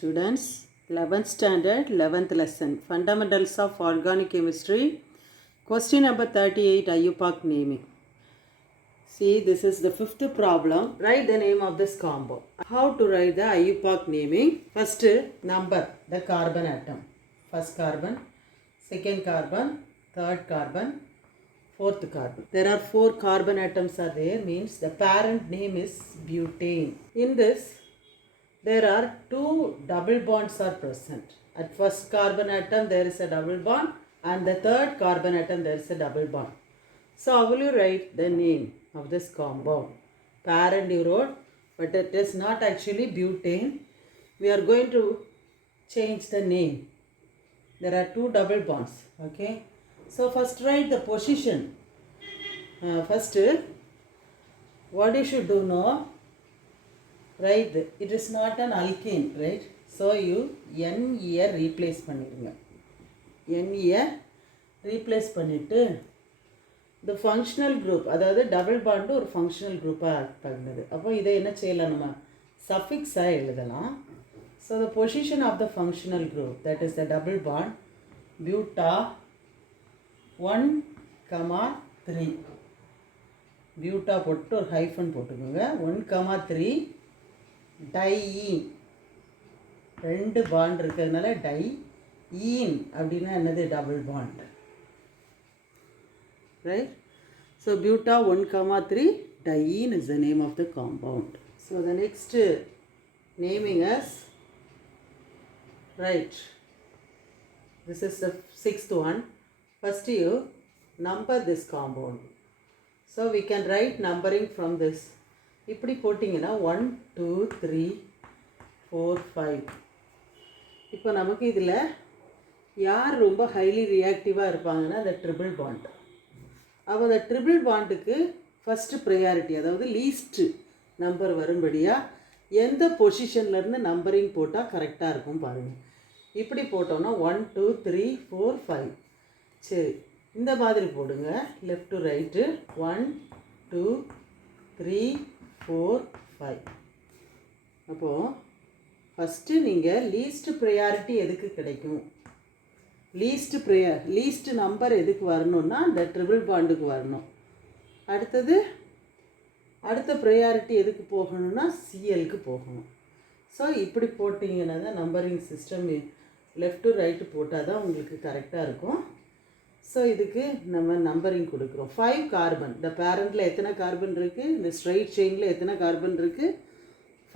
Students, 11th standard, 11th lesson, Fundamentals of Organic Chemistry, question number 38, IUPAC naming. See, this is the fifth problem. Write the name of this compound. How to write the IUPAC naming? First, number the carbon atom. First carbon, second carbon, third carbon, fourth carbon. There are 4 carbon atoms are there, means the parent name is butane. In this, there are 2 double bonds are present. At first carbon atom there is a double bond, and the third carbon atom there is a double bond. So how will you write the name of this compound? Parent you wrote, but it is not actually butane. We are going to change the name. There are 2 double bonds. Okay. So first write the position. First, what you should do now? Right, it is not an alkane, right? So you NE replace பண்ணிருங்க. NE replace பண்ணிட்டு the functional group, அதாவது double bond ஒரு functional group add பண்ணுது. அப்போ இதை என்ன செய்யலாம் நம்ம suffix எழுதலாம். So the position of the functional group, that is the double bond, buta 1,3. buta போட்டு ஒரு ஹைஃபன் போட்டுக்கோங்க. 1,3 டையீன். 2 பாண்ட் இருக்கிறதுனால டை ஈன் அப்படின்னா என்னது double bond, right? So buta 1,3 diene is the name of the compound. So the next naming as, right, this is the 6th one. First you number this compound. So we can write numbering from this. இப்படி போட்டிங்கன்னா 1 2 3 4 5. இப்போ நமக்கு இதில் யார் ரொம்ப highly ரியாக்டிவாக இருப்பாங்கன்னா அந்த triple bond. அப்போ அந்த ட்ரிபிள் பாண்டுக்கு ஃபஸ்ட்டு ப்ரையாரிட்டி, அதாவது லீஸ்ட்டு நம்பர் வரும்படியாக எந்த பொசிஷன்லேருந்து நம்பரிங் போட்டால் கரெக்டாக இருக்கும் பாருங்கள். இப்படி போட்டோன்னா 1 2 3 4 5. சரி, இந்த மாதிரி போடுங்க, லெஃப்ட் டு ரைட்டு 1 2 3 4 5. அப்போது ஃபஸ்ட்டு நீங்கள் லீஸ்ட்டு ப்ரையாரிட்டி எதுக்கு கிடைக்கும், லீஸ்ட்டு நம்பர் எதுக்கு வரணும்னா அந்த ட்ரிபிள் பாண்டுக்கு வரணும். அடுத்தது அடுத்த ப்ரையாரிட்டி எதுக்கு போகணும்னா சிஎலுக்கு போகணும். ஸோ இப்படி போட்டிங்கன்னா தான் numbering system left to right போட்டால் தான் உங்களுக்கு கரெக்டாக இருக்கும். ஸோ இதுக்கு நம்ம நம்பரிங் கொடுக்குறோம். 5 கார்பன். இந்த பேரண்டில் எத்தனை கார்பன் இருக்குது, இந்த ஸ்ட்ரைட் செயினில் எத்தனை கார்பன் இருக்குது,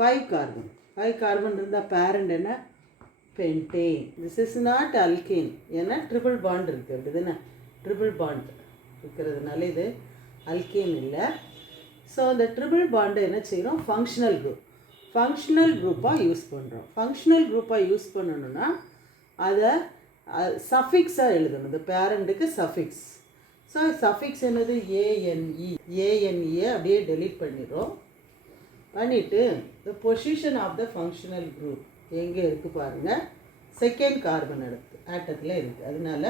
5 கார்பன். 5 கார்பன் இருந்தால் பேரண்ட் என்ன, pentane. This is not alkane, ஏன்னா ட்ரிபிள் பாண்ட் இருக்குது, அப்படி தானே? ட்ரிபிள் பாண்ட் இருக்கிறதுனால இது அல்கேன் இல்லை. ஸோ அந்த ட்ரிபிள் பாண்டை என்ன செய்கிறோம், ஃபங்க்ஷனல் குரூப்பாக யூஸ் பண்ணுறோம். ஃபங்க்ஷனல் குரூப்பாக யூஸ் பண்ணணுன்னா அதை சஃபிக்ஸாக எழுதணும். இந்த பேரண்ட்டுக்கு சஃபிக்ஸ். ஸோ சஃபிக்ஸ் என்னது, ஏஎன்இ அப்படியே டெலீட் பண்ணிடுறோம். பண்ணிவிட்டு the position of the functional group எங்கே இருக்குது பாருங்கள், செகண்ட் கார்பன் ஆட்டத்தில் இருக்குது. அதனால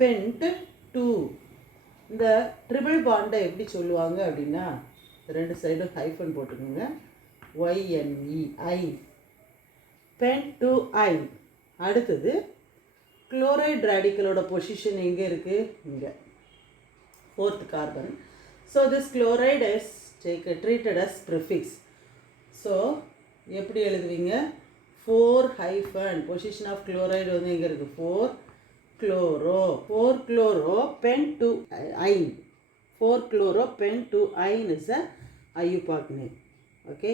பென்ட் 2. இந்த ட்ரிபிள் பாண்டை எப்படி சொல்லுவாங்க அப்படின்னா, 2 சைடும் ஹைஃபன் போட்டுக்கோங்க, ஒய்என்இ ஐ, பென்ட் 2 ஐ. அடுத்தது குளோரைட் ரேடிக்கலோட பொசிஷன் எங்கே இருக்குது, இங்கே 4th carbon. So this chloride is treated as prefix. So எப்படி எழுதுவீங்க, 4 ஹைஃபன், பொசிஷன் ஆஃப் குளோரைடு வந்து எங்கே இருக்குது, 4 chloro pent 2 yne. 4 chloro pent 2 yne is a IUPAC name. Okay.